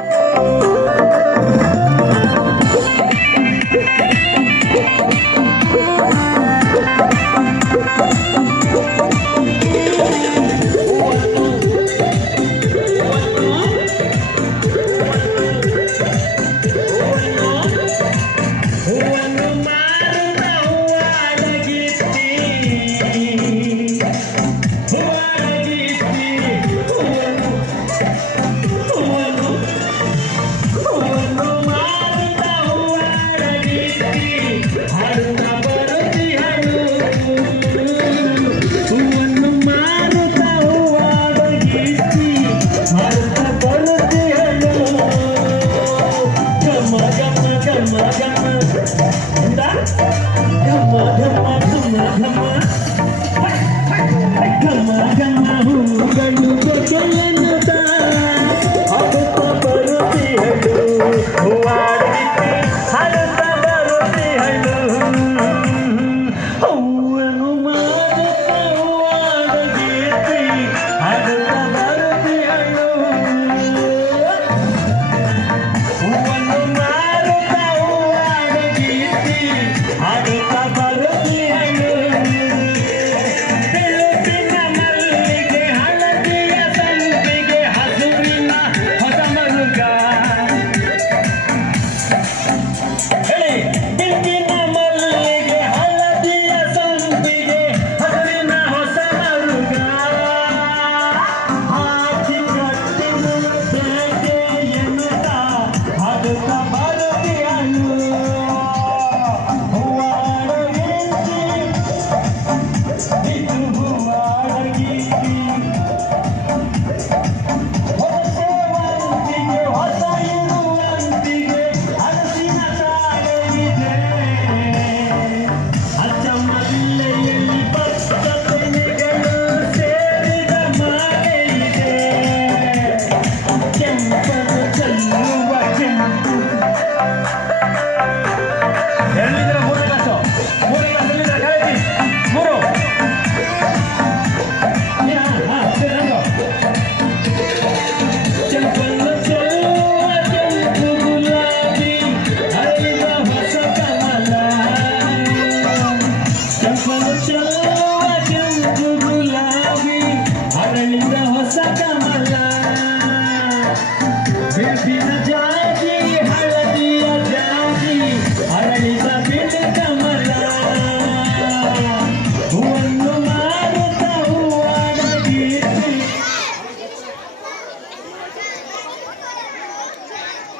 Oh Peter.